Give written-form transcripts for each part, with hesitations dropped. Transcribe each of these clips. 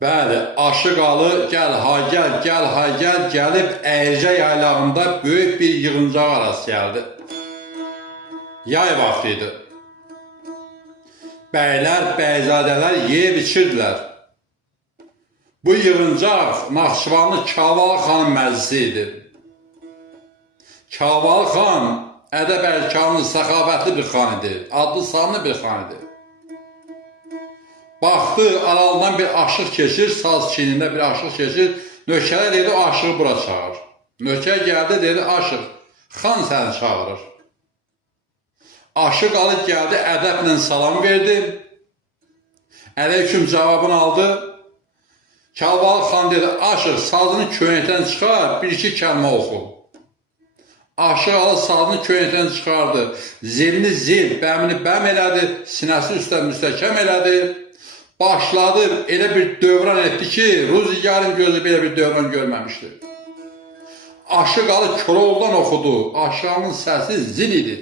Bəli, Aşıqalı gəl ha gəl, gəl ha gəl gəlib Əyircə yaylağında böyük bir yığıncağa rast gəldi. Yay vaxtı idi. Bəylər, bəyzadələr yeyib içirdilər. Bu yığıncaq Naxçıvanlı Kavalı xanın məclisi idi. Kavalı xan ədəb ərkanlı, səxavətli bir xan idi, adlı sanlı bir xan idi. Baxdı, aralıdan bir aşıq keçir, saz çiynində bir aşıq keçir. Nökərə dedi, o aşığı bura çağır. Nökər gəldi, dedi, aşıq, xan səni çağırır. Aşıq alı gəldi, ədəblə salam verdi. Əleyküm cavabını aldı. Kavalı xan dedi, aşıq, sazını köynəkdən çıxar, bir iki kəlmə oxu. Aşıq alı sazını köynəkdən çıxardı. Zilini zil, bəmini bəm elədi, sinəsi üstə müstəhkəm elədi. Başladı, elə bir dövran etdi ki, Ruzigarın gözü belə bir dövran görməmişdi. Aşıq alı Koroğludan oxudu, aşağının səsi zil idi.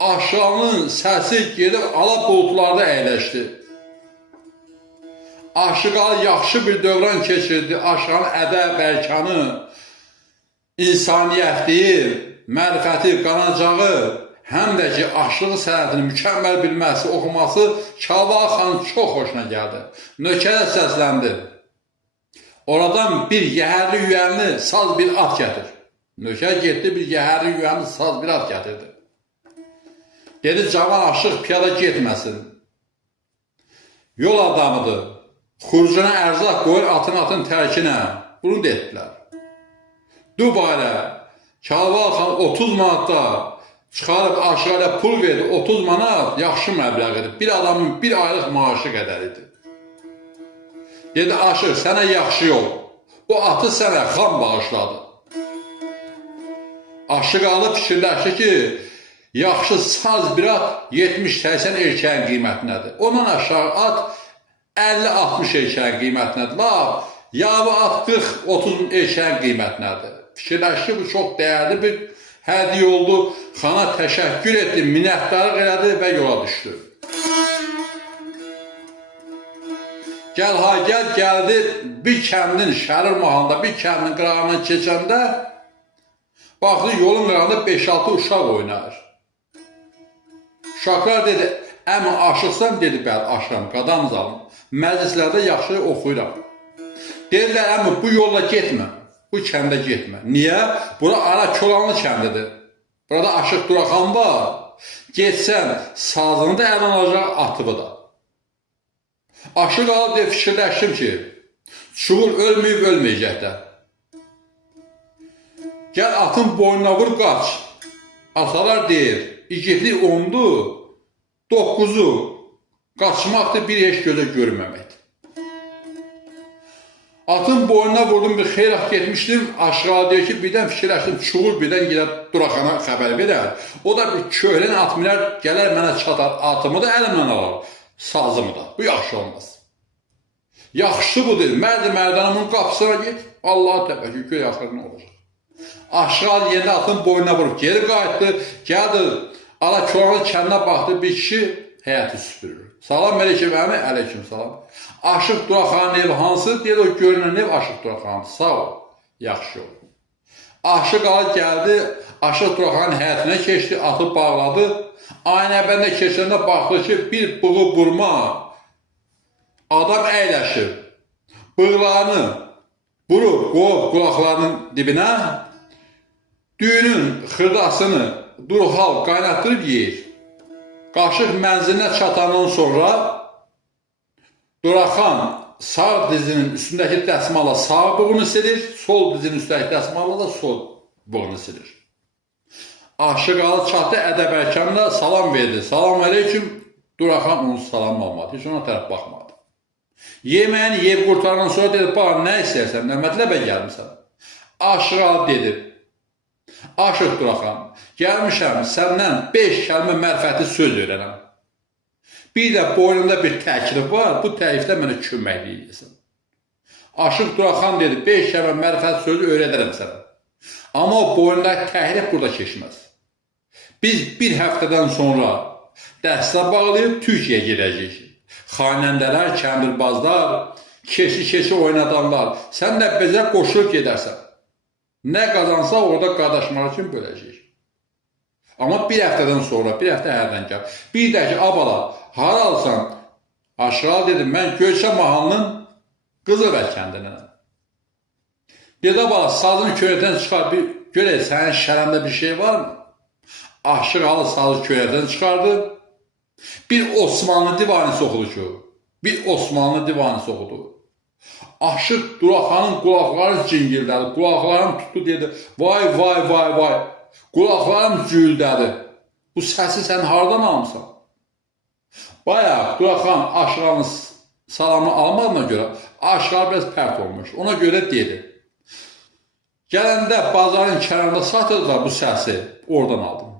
Aşağının səsi gedib ala bulutlarda əyləşdi. Aşıq alı yaxşı bir dövran keçirdi, aşağının ədəb, ərkanı, insaniyyətliyi, mərifəti, qanacağı, həm də ki, aşığı sənətini mükəmməl bilməsi, oxuması Kavalı xanın çox xoşuna gəldi. Nökərə səsləndi. Oradan bir yəhərli yüyənli saz bir at gətir. Nökər getdi, bir yəhərli yüyənli saz bir at gətirdi. Dedi, cavan aşıq piyada getməsin. Yol adamıdır. Xurcuna ərzaq qoyur atın tərkinə. Bunu da etdilər. Dubarə, Kavalı xan 30 manatda çıxarıb aşağıya pul verdi, 30 manat yaxşı məbləğidir. Bir adamın bir aylıq maaşı qədər idi. Dedi, aşıq, sənə yaxşı yol. Bu atı sənə xan bağışladı. Aşıq alı fikirləşdi ki, yaxşı saz bir at 70-80 erkəyin qiymətindədir. Ondan aşağı at 50-60 erkəyin qiymətindədir. Yavu at 40-30 erkəyin qiymətindədir. Fikirləşdi, bu çox dəyərli bir hədiyyə oldu, xana təşəkkür etdi, minnətdarlıq elədi və yola düşdü. Gəl ha gəl gəldi, bir kəndin Şərir mahalında, bir kəndin qırağından keçəndə baxdı, yolun qırağında 5-6 uşaq oynayır. Uşaqlar dedi, əmi aşıqsan, dedi, bəli, aşıqam, qadam zalım, məclislərdə yaxşı oxuyuram. Dedilər, əmi, bu yolla getmə. Bu kəndə getmə. Niyə? Bura Ara Kolanlı kəndidir. Burada Aşıq Duraxan var. Getsən, sazını da əlan alacaq, atıbı da. Aşıq alı deyə fikirləşdim ki, çuğul ölməyib ölməyəcək də. Gəl atın boynuna vur, qaç. Atalar deyir, igidli 10'dur, 9'u qaçmaqdır, bir heç gözə görməməkdir. Atın boynuna vurdum, bir xeyraq getmişdim, aşağı deyir ki, birdən fikirləşdim, çuğul birdən gedər Duraxana xəbər verər. O da bir köhlən at minər, gələr mənə çatar, atımı da əlimdən alar, sazımı da. Bu yaxşı olmaz. Yaxşı bu deyil, mərd-mərdanımın qapısına git, Allah təbəki, göy axır nə olacaq. Aşağı yeni atın boynuna vurub, geri qayıtdı, gəldi, Ala Kolanlı kəndinə baxdı, bir kişi həyəti süpürür. Salam əleykum əmi, əleykum salam. Aşıq Duraxanın evi hansı? Deyir, o görünən ev Aşıq Duraxanın. Sağ ol, yaxşı ol. Aşıq alı gəldi, Aşıq Duraxanın həyətinə keçdi, atı bağladı. Aynəbəndə keçəndə baxdı ki, bir bığı burma adam əyləşir. Bığlarını vurur, qov qulaqlarının dibinə, düyünün xırdasını duruxal qaynatdırıb yeyir. Qaşıq mənzilinə çatandan sonra Duraxan sağ dizinin üstündəki dəsmala sağ bığını silir, sol dizinin üstündəki dəsmala da sol bığını silir. Aşıq alı çatdı, ədəb ərkanla salam verdi. Salam aleyküm, Duraxan onu salam almadı, heç ona tərəf baxmadı. Yeməyini yeyib qurtarandan sonra dedi, bana nə istəyərsən, nə mətləbə gəlmişsən? Aşıq alı dedi, Aşıq Duraxan, gəlmişəm səndən 5 kəlmə mərfəti söz öyrənəm. Bir də boynunda bir təklif var, bu təklifdə mənə köməklik edəsən. Aşıq Duraxan dedi, 5 kəlmə mərfəti sözü öyrədərəm sənə. Amma o boynundakı təklif burada keçməz. Biz bir həftədən sonra dəstə bağlayıb Türkiyəyə gedəcəyik. Xanəndələr, kəndirbazlar, keçi oynadanlar. Sən də bizə qoşulub gedərsən. Nə qazansa orada qardaşmalar üçün böləcək. Amma bir həftədən sonra, bir həftə hərdən gəl. Bir də ki, abala, hara alsan? Aşağı dedim, mən Göyçə mahalının Qızılbək kəndinə. Dedi, abala, sazın köyəkdən çıxar, bir görək, sənin şərəndə bir şey var mı? Aşıq alı sazı köyəkdən çıxardı. Bir Osmanlı divanisi oxudu ki, bir Osmanlı divanisi oxudu. Aşıq Duraxanın qulaqları cingildədi, qulaqlarım tutdu, dedi, vay, vay, vay, vay, qulaqlarım cüldədi. Bu səsi sən hardan almışsan? Bayaq Duraxan Aşıqalın salamı almadığına görə Aşıqal biraz pərt olmuş. Ona görə dedi, gələndə bazarın kənarında satırdılar bu səsi, oradan aldım.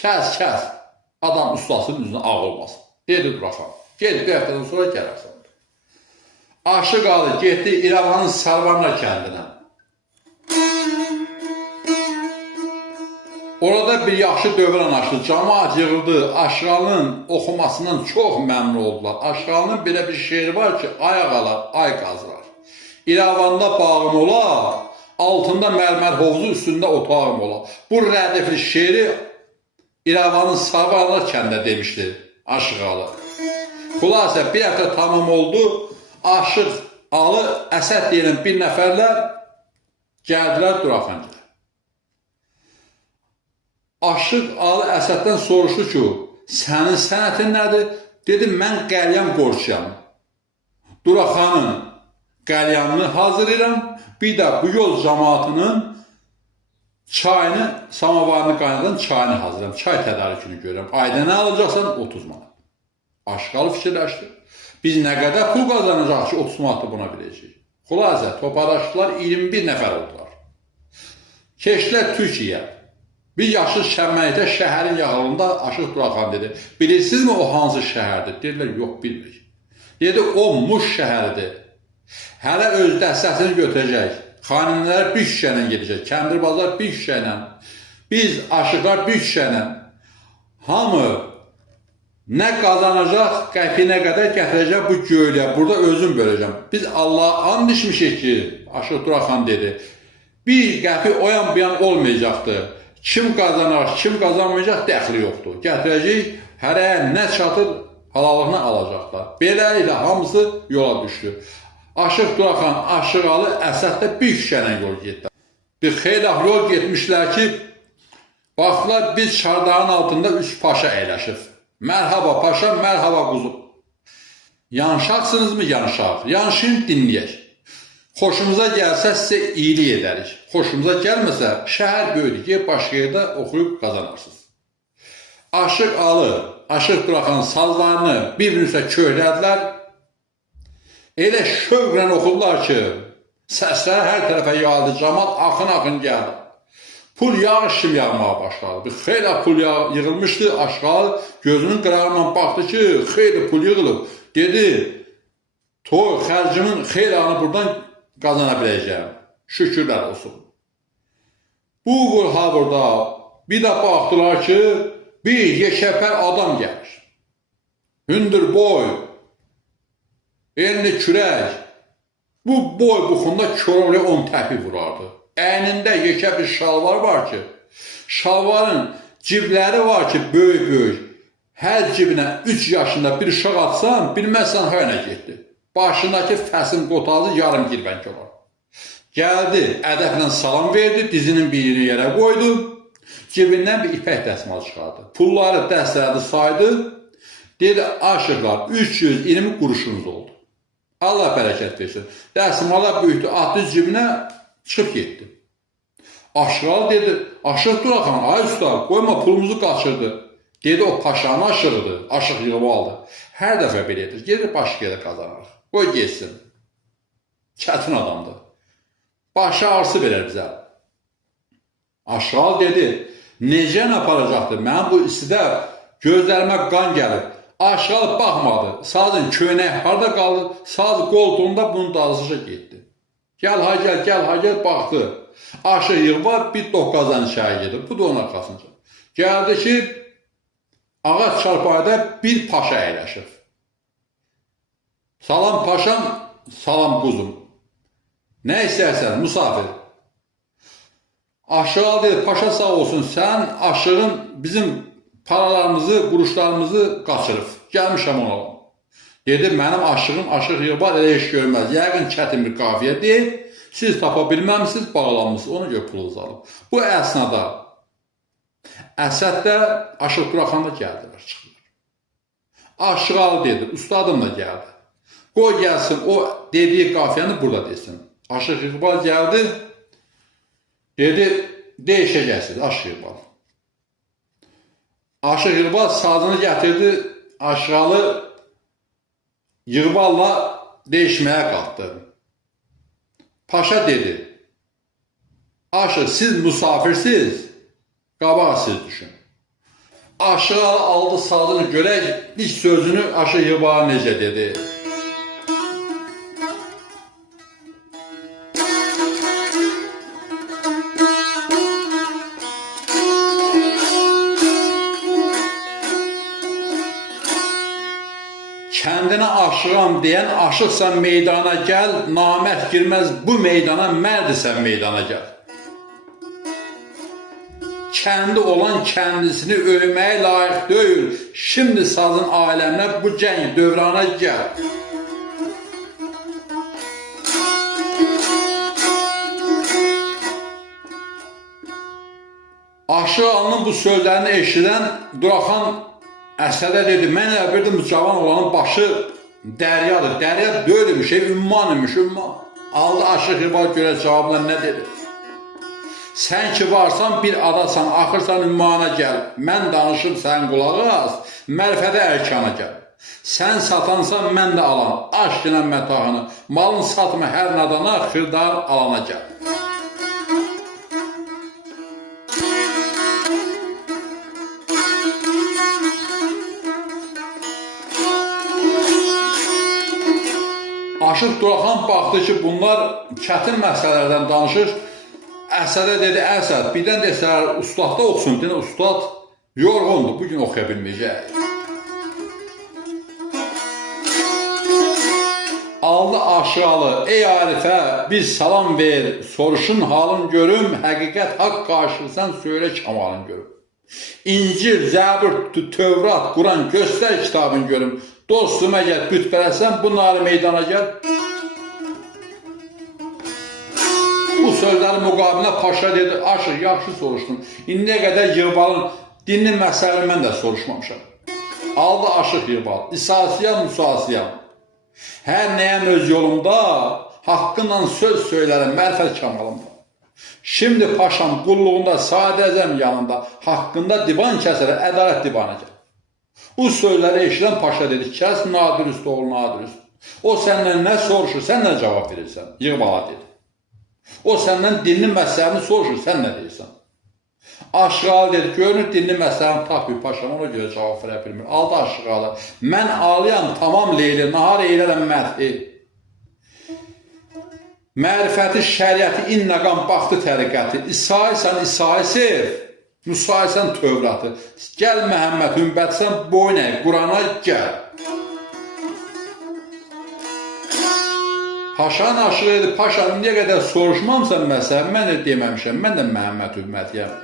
Kəs, kəs, adam ustasının üzünə ağ olmasın. Dedi Duraxan, gel bir həftədən sonra gələrsən. Aşıq alı getdi İrəvanın Sarvanlar kəndinə. Orada bir yaxşı dövrən açdı. Camaat yığıldı. Aşığalının oxumasından çox məmnun oldular. Aşığalının belə bir şeiri var ki, ayaq alar, ay qazlar. İrəvanda bağım ola, altında mərmər hovuzu, üstündə otağım ola. Bu rədifli şeiri İrəvanın Sarvanlar kəndinə demişdi Aşığalı. Xülasə bir həftə tamam oldu. Aşıq alı Əsəd deyilən bir nəfərlər gəldilər Duraxancıya. Aşıq alı Əsəddən soruşdu ki, sənin sənətin nədir? Dedim, mən qəlyan qorçuyam. Duraxanın qəlyanını hazırlayıram. Bir də bu yol cəmaatının çayını, samavarını qaynadan çayını hazırlayıram. Çay tədarükünü görürəm. Ayda nə alacaqsan? 30 manat. Aşıq alı fikirləşdi. Biz nə qədər pul qazanacaq ki, 30 manatı buna biləcək. Xülasə, toparlaşdılar, 21 nəfər oldular. Keçdilər Türkiyəyə. Bir yaşlı şəmməlikdə şəhərin yaxınında Aşıq Duraxan dedi. Bilirsinizmi o hansı şəhərdir? Dedilər, yox, bilmirik. Dedi, o Muş şəhəridir. Hələ öz dəstəsini götürəcək. Xanimlər bir şüşə ilə gedəcək. Kəndirbazlar bir şüşə ilə. Biz aşıqlar bir şüşə ilə. Hamı nə qazanacaq, qəpiyinə qədər gətirəcək bu göyləyə. Burada özüm böləcəm. Biz Allah'a and içmişik ki, Aşıq Duraxan dedi. Bir qəpi o yan bu yan olmayacaqdır. Kim qazanar, kim qazanmayacaq, dəxli yoxdur. Gətirəcək, hərəyə nə çatır, halallığını alacaqlar. Beləliklə hamısı yola düşdü. Aşıq Duraxan, Aşıqalı Əsəddə bir şüşənə yol getdilər. Bir xeyli yol getmişlər ki, baxdılar biz çardağın altında 3 paşa əyləşir. Mərhaba paşa, mərhaba quzum. Yanşaqsınızmı? Yanşaq. Yanşın, dinləyək. Xoşumuza gəlsə sizə iyilik edərik. Xoşumuza gəlməsə, şəhər böyüdür ki, başqa yerdə oxuyub qazanarsınız. Aşıq alı, Aşıq Duraxanın sazlarını bir-birinizə köhlədilər. Elə şövqlə oxudular ki, səslər hər tərəfə yayıldı, cəmaat axın-axın gəldi. Pul yağış kimi yağmağa başladı. Bir xeyli pul yığılmışdı. Aşağı gözünün qırağından baxdı ki, xeyli pul yığılıb. Dedi, toy xərcimin xeyli anı buradan qazana biləcəyim. Şükürlər olsun. Bu burada bir də baxdılar ki, bir yekəpər adam gəlir. Hündür boy, elini kürək. Bu boy buxunda körəvlə 10 təpi vurardı. Əynində yekə bir şalvar var ki, şalvarın cibləri var ki, böyük-böyük. Hər cibinə 3 yaşında bir uşaq atsan, bilməzsən həyənə getdi. Başındakı fəsin qotazı yarım girvənk olar. Gəldi, ədəflə salam verdi, dizinin birini yerə qoydu, cibindən bir ipək dəsmal çıxardı. Pulları dəstələdi, saydı, dedi, aşıqlar, 320 quruşunuz oldu. Allah bərəkət versin. Dəsmala böyüdü, atdı cibinə, çıxıb getdi. Aşıqal dedi, Aşıq Duraxan, ay usta, qoyma pulumuzu qaçırdı. Dedi, o paşanın aşığıdır, aşıq yığıb aldı. Hər dəfə belə edir, gedir başqa yerə qazanır. Qoy geçsin. Çətin adamdır. Başı ağrısı verir bizə. Aşıqal dedi, necə aparacaqdır? Mənim bu istidə gözlərimə qan gəlib. Aşıqal baxmadı, sazın köynək harada qaldı, saz qoltuğunda bunun dazıca getdi. Gəl ha gəl, gəl ha gəl, baxdı. Aşıq yığ var, bir doqqazdan içəri gedir. Bu da onun arxasınca. Gəldi ki, ağac çarpayda bir paşa əyləşir. Salam paşam, salam quzum. Ne istersen musafir. Aşığı dedi, paşa sağ olsun, sen aşığın bizim paralarımızı, kuruşlarımızı kaçırıp gelmişəm ona. Dedi, mənim aşığım aşıq yığbar, elə iş görməz. Yəqin çətin bir qafiyə deyil. Siz tapa bilməmişsiniz, bağlanmışsınız, ona görə pulunuz alıb. Bu əsnada Əsəddə Aşıq Duraxanda gəldilər, çıxdılar. Aşığı dedi, ustadım da gəldi. Qoy gəlsin, o dediyi qafiyəni burada desin. Aşıq İqbal gəldi, dedi, değişəcəksiniz, Aşıq İqbal. Aşıq İqbal sazını gətirdi, Aşıqalı İqballa değişməyə qalxdı. Paşa dedi, Aşıq, siz musafirsiz, qabağa siz düşün. Aşıqalı aldı sazını görək, ilk sözünü Aşıq İqbala necə dedi. Kəndinə aşığam deyən aşıqsan meydana gəl, namərd girməz bu meydana, mərdisən meydana gəl. Kəndi olan kəndisini övməyə layiq deyil, şimdi sazın aləminə bu cəng dövrana gəl. Aşıqalının bu sözlərini eşidən Duraxan Əsədə dedi, mən elə bildim bu cavan olanın başı dəryadır. Dərya deyilmiş, ümman imiş, ümman. Aldı Aşıq İqbal görə cavabla nə dedi? Sən ki varsan bir adasan, axırsan ümmana gəl. Mən danışım sən qulağı az, mərfədə ərkana gəl. Sən satansan mən də alam, aşk ilə mətahını. Malın satma hər nadana, xırdar alana gəl. Aşıq Duraxan baxdı ki, bunlar çətin məsələlərdən danışır. Əsədə dedi, Əsəd, birdən desələr, ustadda oxusun. Deyən, ustad yorğundur, bugün oxuya bilməyəcək. Aldı Aşıqalı, ey Arifə, bir salam ver, soruşun halın görüm, həqiqət haqq qarşılsan, söylə kamalın görüm. İncil, Zəbur, Tövrat, Quran, göstər kitabın görüm. Dostuma gəl, bütpərəsən, bunları meydana gəl. Bu sözlərin müqabilində paşa dedi, Aşıq, yaxşı soruşdum. İndiyə qədər İqbalın dinli məsələni mən də soruşmamışam. Aldı Aşıq İqbal, İsasiyam, Müsasiyam. Hər nəyəm öz yolumda, haqqınla söz söylərəm, mərfət kamalımda. Şimdi paşam qulluğunda, sadəcəm yanında, haqqında divan kəsərə, ədalət divanı gəl. Bu sözləri eşidən paşa dedi, kəs nadürüst oğul, nadürüst. O səndən nə soruşur, sən nə cavab verirsən? İqbala dedi. O səndən dinli məsələni soruşur, sən nə deyirsən? Aşıqalı dedi, görünür dinli məsələni tapıyor paşam, ona görə cavab verə bilmir. Aldı Aşıqalı, mən ağlayan tamam leyli, nahar eylərəm mərhi. Mərifəti, şəriəti, innəqan, baxdı təriqəti. İsaisən, İsai sev, Müsaisən Tövratı. Gəl Məhəmməd, ümbətsən boyun əy, Qurana gəl. Paşanın aşığı dedi, paşa, indiyə qədər soruşmamsan məsələn, mən də deməmişəm, mən də Məhəmməd ümmətiyəm.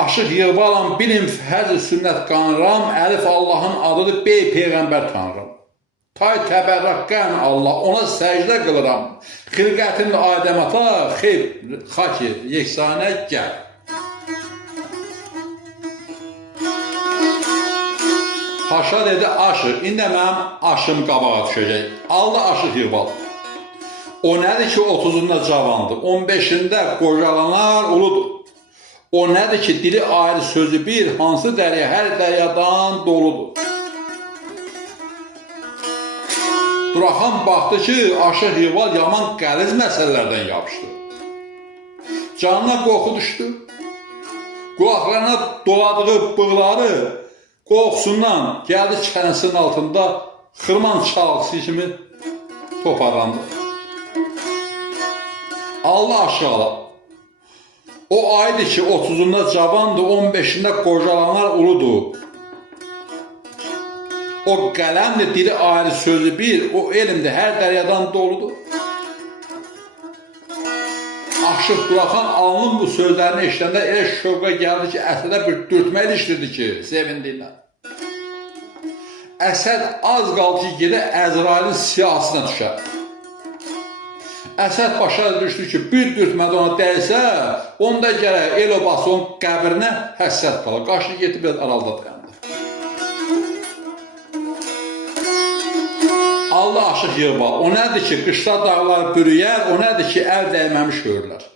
Aşıq İqbalam, bilim fərz sünnət qanıram, əlif Allahın adıdır, bey Peyğəmbər tanırım. Tay təbərrəqqən Allah, ona səcdə qılıram. Xilqətin Adəmata, xeyb, xaki, yeksanə gəl. Paşa dedi, Aşıq, indi mənim aşım qabağa düşəcək. Aldı Aşıq İqbal. O nədir ki, 30-unda cavandır, 15-ində qocalanar uludur. O nədir ki, dili ayrı sözü bir, hansı dərya, hər dəryadan doludur. Duraxan baxdı ki, Aşıq İqbal yaman qəliz məsələlərdən yapışdı. Canına qorxu düşdü. Qulaqlarına doladığı bığları qorxusundan gəldi çənəsinin altında xırman çalğısı kimi toparlandı. Allah aşağıla. O aydı ki 30'unda cavandı, 15'inde qocalanlar uludur. O qələmli dili ayrı sözü bir, o elmdə hər dəryadan doludur. Aşıq Duraxan alnın bu sözlərini eşidəndə elə şövqə gəldi ki, Əsədə bir dürtmə ilişdirdi ki, sevindiyindən. Əsəd az qaldı ki, gedə Əzrailin siyasına düşər. Əsəd başa düşdü ki, bir dürtmədə ona dəysə, onda gərək el obası onun qəbrinə həssət qalır. Qaşını getib biraz aralda dayandı. Allah aşıq yığma, o nədir ki, qışda dağlar bürüyər, o nədir ki, əl dəyməmiş görürlər.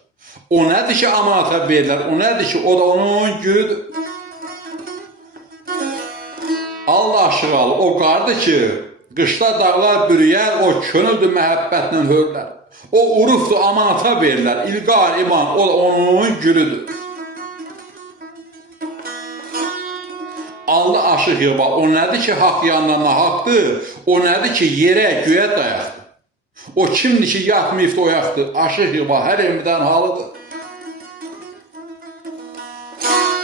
O nədir ki, amanata verirlər, o nədir ki, o da onun gülüdür. Allah aşıq alı, o qardır ki, qışda dağlar bürüyər, o könüldür məhəbbətlə hörlər. O urufdur, amanata verirlər, İlqar iman, o da onun gülüdür. Allah aşıq yığma, o nədir ki, haqq yanına nahaqdır, o nədir ki, yerə, göyə dayaqdır. O kimdir ki, yatmayıbdır, oyaqdır, aşıq yığma, hər evdən halıdır.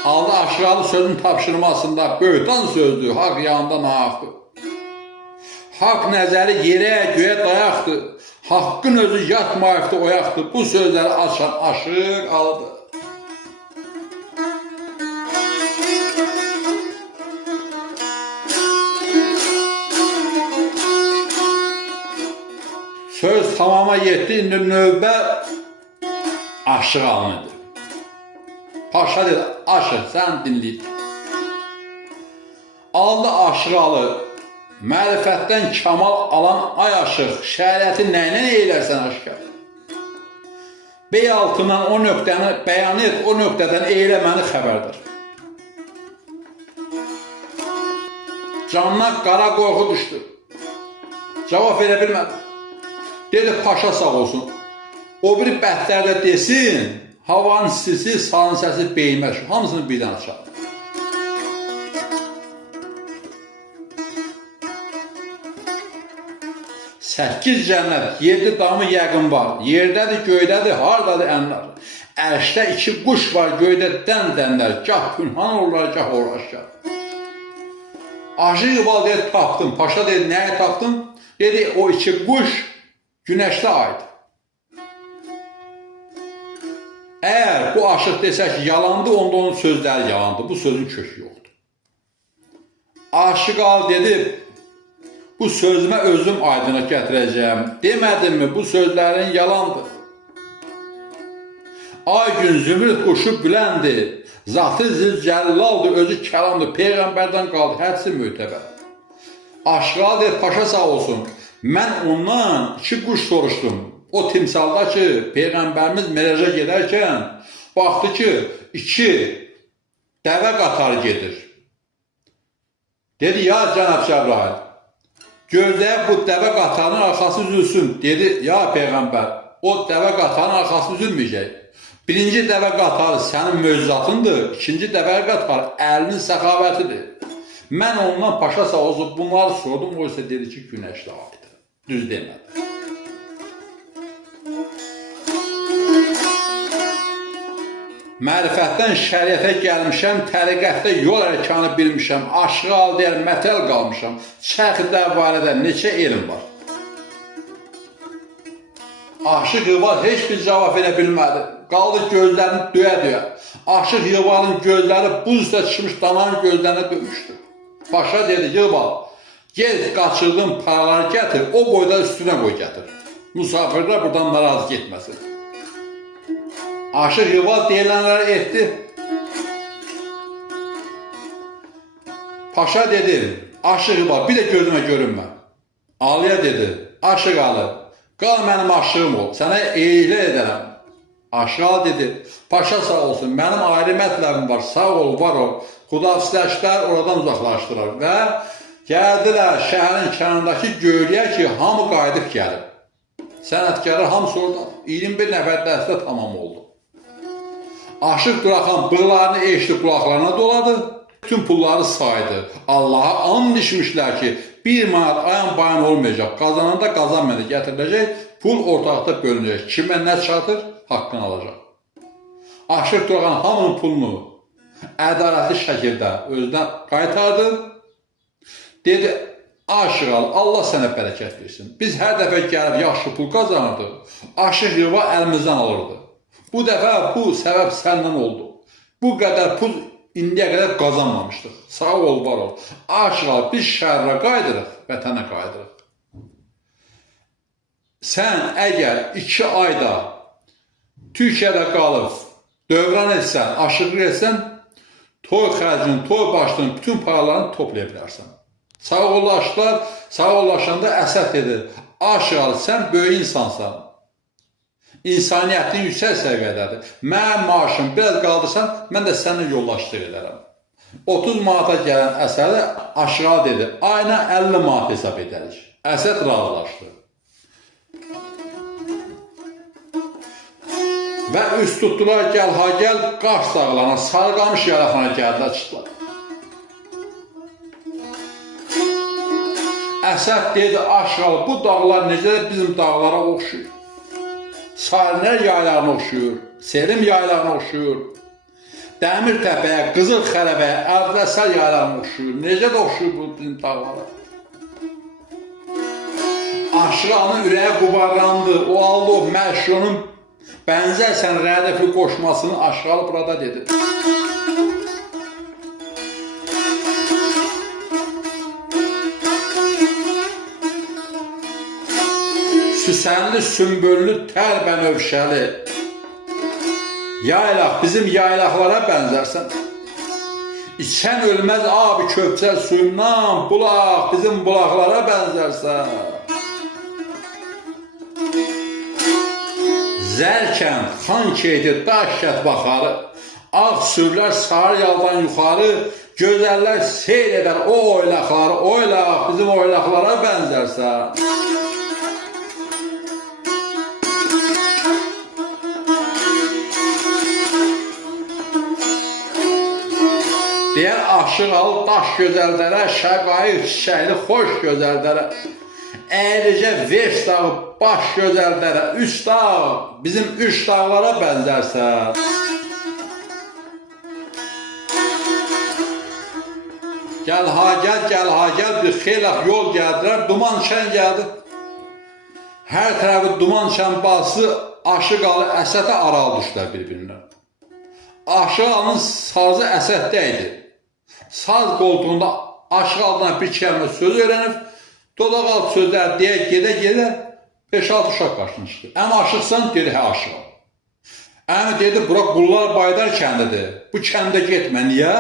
Allah aşıqalı sözün tapşırmasında böhtan sözdür, haqq yanında nahaqdır. Haqq nəzəri yerə, göyə dayaqdır, haqqın özü yatmayıbdır, oyaqdır, bu sözləri açan aşıq alıdır. Söz tamama yetdi, indi növbə aşıq alınıdır. Paşa dedi, aşıq, sən dinləyir. Aldı aşıq alı, mərifətdən kamal alan ay aşıq, şəriəti nəylə eylərsən aşkar? Bey altından o nöqtəni bəyan et, o nöqtədən eylə məni xəbərdar. Canına qara qorxu düşdü. Cavab verə bilmədi. Dedi, paşa sağ olsun. O bir bəhətlərdə desin, havanın sisi, salın səsi beymə şu. Hamısını birdən açar. Səkkiz cənnət, 7 damı yəqin var. Yerdədir, göydədir, hardadır ənlər. Ərşdə 2 quş var, göydə dən-dənlər. Gah pünhan olurlar, gah uğraşlar. Aşıq İqbal dedi, tapdım. Paşa dedi, nəyə tapdın? Dedi, o 2 quş günəşdə aydı. Əgər bu aşıq desə ki, yalandı, onda onun sözləri yalandı. Bu sözün kökü yoxdur. Aşıq al dedi, bu sözümə özüm aydına gətirəcəyim. Demədimmi, bu sözlərin yalandır. Ay gün zümrüd quşu biləndir. Zatı zilcəllaldır, özü kəlamdır. Peyğəmbərdən qaldı, hədsi mötəbər. Aşıq al dedi, paşa sağ olsun. Mən ondan 2 quş soruşdum. O timsalda ki, Peyğəmbərimiz meraca gedərkən, baxdı ki, 2 dəvə qatarı gedir. Dedi, ya Cənab Cəbrail, gözləyib bu dəvə qatarının arxası üzülsün. Dedi, ya Peyğəmbər, o dəvə qatarının arxası üzülməyəcək. Birinci dəvə qatarı sənin möcüzatındır, ikinci dəvə qatarı əlinin səxavətidir. Mən ondan paşa sağ olsun bunları sordum, o isə dedi ki, günəşdə aydı. Düz demədi. Mərifətdən şəriətə gəlmişəm, təriqətdə yol ərkanı bilmişəm, aşığı al deyər, mətəl qalmışam, çəxdə barədə neçə elm var. Aşıq İqbal heç bir cavab verə bilmədi, qaldı gözlərini döyə-döyə. Aşıq İqbalın gözləri buz üstə çıxmış danan gözlərinə dönmüşdü. Paşa dedi, İqbal, gel qaçırdığın paraları gətir, o boyda üstünə qoy gətir. Musafirlər buradan narazı getməsin. Aşıq İqbal deyilənləri etdi. Paşa dedi, Aşıq İqbal, bir də gözümə görünmə. Aliyə dedi, Aşıq Ali, qal mənim aşığım ol, sənə eylə edərəm. Aşıq Ali dedi, paşa sağ olsun, mənim ayrı mətləbim var, sağ ol, var ol. Xudafisləşlər oradan uzaqlaşdırar və gəldilər şəhərin kənarındakı göylüyə ki, hamı qayıdıb gəlib. Sənətkarlar hamısı orada, 21 nəfər dəstə tamam oldu. Aşıq Duraxan bığlarını eşdi, qulaqlarına doladı, bütün pulları saydı. Allaha and içmişlər ki, 1 manat ayan bayan olmayacaq, qazananda qazanmadı, gətiriləcək, pul ortaqda bölünəcək. Kimə nə çatır, haqqını alacaq. Aşıq Duraxan hamının pulunu ədalətli şəkildə özünə qaytardı. Dedi, Aşıq al, Allah sənə bərəkət versin. Biz hər dəfə gəlib yaxşı pul qazanırdıq, Aşıq Yeva əlimizdən alırdı. Bu dəfə bu səbəb səndən oldu. Bu qədər pul indiyə qədər qazanmamışdıq. Sağ ol, var ol. Aşıq al, biz şəhərə qaydırıq, vətənə qaydırıq. Sən əgər 2 ayda Türkiyədə qalıb, dövran etsən, aşıqlıq etsən, toy xərcini, toy başlığını, bütün paralarını toplaya bilərsən. Sağollaşanda Əsəd dedi, Aşıq al, sən böyük insansan. İnsaniyyətin yüksək səviyyədədir. Mənim maaşım biraz qaldırsan, mən də səninlə yollaşdıq edərəm. 30 manata gələn Əsədi Aşıq dedi, ayına 50 manat hesab edərik. Əsəd razılaşdı. Və üst tutdular, gəl ha gəl, qaş dağlarına, Sarıqamış yaraxana gəldilər, çıxdılar. Əsəd dedi, Aşıq al, bu dağlar necə də bizim dağlara oxşuyur. Sarilər yaylarına oxşuyur, Selim yaylarına oxşuyur, Dəmir təpəyə, Qızıl xərəbəyə, Ərdəsər yaylarına oxşuyur. Necə də oxşuyur bu bizim dağlara. Aşıq alın ürəyə qubarlandı, o aldı o məşhurun bənzərsən rədəfli qoşmasını Aşıq al burada dedi. Süsənli, sümbüllü, tər bənövşəli yaylaq, bizim yaylaqlara bənzərsən. İçən ölməz abi köpçə suyundan, bulaq, bizim bulaqlara bənzərsən. Zərkənd, Xankeydi, Daşkət baxarı, ağ sürülər sarı yaldan yuxarı, gözəllər seyr edər o oylaqları, oylaq, bizim oylaqlara bənzərsən. Deyər Aşıq al, daş gözəldərə, şəqayıq çiçəkli, xoş gözəldərə. Əylicə vers dağı, baş gözəldərə, üst dağ, bizim 3 dağlara bənzərsən. Gəl ha gəl, bir xeylaq yol gəldilər, duman çən gəldi. Hər tərəfi duman çən bası, Aşıq alı Əsədə aral düşdülər bir-birindən. Aşıq alının sazı Əsəddə idi. Saz qoltuğunda Aşıq aldan bir kəlmə söz öyrənib, dodaq alt sözlər deyə gedə 5-6 uşaq qarşına çıxdı. Əmi Aşıqsan? Dedi, hə Aşıqam. Əmi dedi, bura Qullar Baydar kəndidir. Bu kəndə getmə, niyə?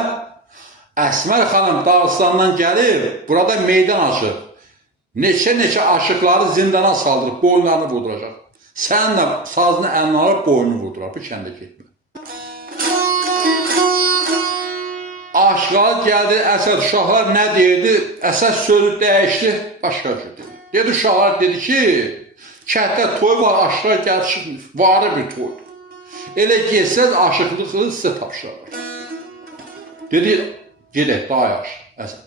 Əsmər xanım Dağıstandan gəlir, burada meydan açıb. Neçə aşıqları zindana saldırıb, boynlarını vurduracaq. Sən də sazını əlinə alıb boynunu vurdurar, bu kəndə getmə. Aşıq gəldi, Əsəd uşaqlar nə deyirdi? Əsəd sözü dəyişdi, başqa cür dedi. Dedi uşaqlar dedi ki, kənddə toy var, Aşıq gəldi çıxmır, varı bir toydur. Elə getsəz aşıqlıqlı sizə tapışırlar. Dedi, gedək, daha yaxşı, Əsəd.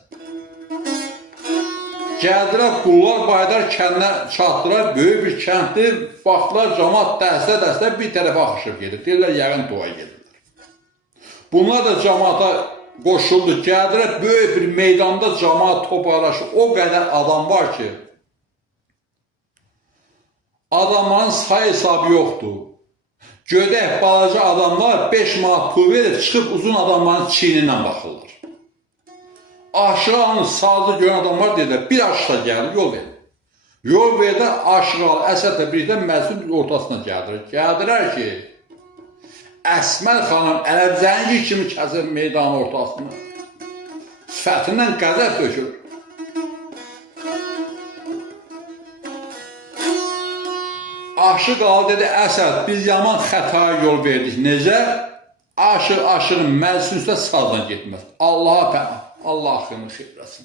Gəldilər, Qullar Baydar kəndinə çatdılar, böyük bir kənddir, baxdılar, cəmat dəstə bir tərəfə axışıb gedir. Deyirlər, yəqin toya gedirlər. Bunlar da cəmata qoşuldu, gəldilər, böyük bir meydanda cəmat toparlaşır. O qədər adam var ki, adamların sayı hesabı yoxdur. Gödək, balaca adamlar 5 manat pul verir, çıxıb uzun adamların çiynindən baxırlar. Aşıq alın sazı görən adamlar deyirlər, bir aşıqda gəlir, yol verir. Yol verdə Aşıq al, Əsədlə birlikdə məclisin ortasına gəldirir. Gəldilər ki, Əsmər xanım ələbzəngi kimi kəsir meydanın ortasını. Sifətindən qəzəb dökür. Aşıq al dedi, Əsəd, biz yaman xətaya yol verdik. Necə? Aşığın məclisin üstə sazdan getməz. Allaha pənah. Allah xeyrini xeyirləsin.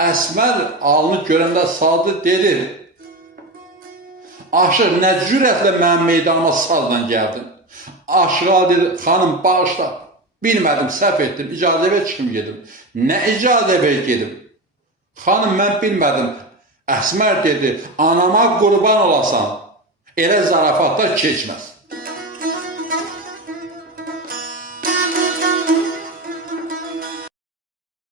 Əsmər alını görəndə sazdı dedi, Aşıq nə cürətlə mənim meydanıma sazdan gəldin. Aşığa dedi, xanım bağışla, bilmədim, səhv etdim, icazə ver çıxım gedim. Nə icazə ver gedim? Xanım mən bilmədim. Əsmər dedi, anama qurban olasan, elə zarafatlar keçməz.